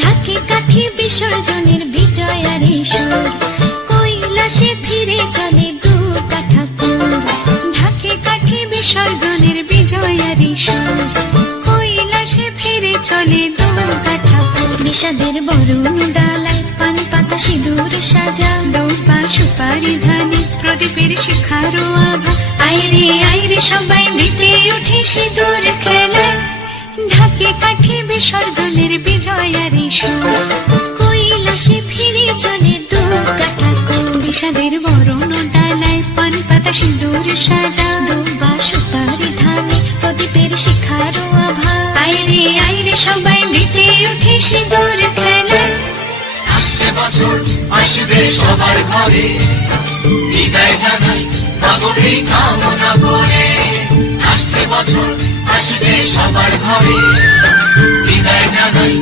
ঢাকে কাঠি বিসর্জনের বিজয়ারি সুর, কৈলাসে ফিরে চলে দু কাঠা কুল। ঢাকে কাঠি বিসর্জনের বিজয়ারি সুর, কৈলাসে ফিরে চলে দু কাঠা কুল। বিষাদের বরণ ডালায় পান পাতা সিঁদুর সাজা, দৌপা সুপারি ধানে প্রদীপের শিখারো আভা। আইরে সবাই মেতে উঠে সিঁদুর খেলায়, ঢাকে কাঠি বিসর্জনের বিজয়ারি সুর, কৈলাসে ফিরে চলে দু কাঠা কুল। বিষাদের বরণ ডালায় পান পাতা সিঁদুর সাজা, দৌপা সুপারি ধানে প্রদীপের শিখারো আভা। আইরে সবাই মেতে উঠে সিঁদুর খেলায়। আসছে বছর আসবে সবার ঘরে, বিদায় জানাই মাগোকে কামনা করে। আসছে বছর আসবে সবার ঘরে, বিদায় জানাই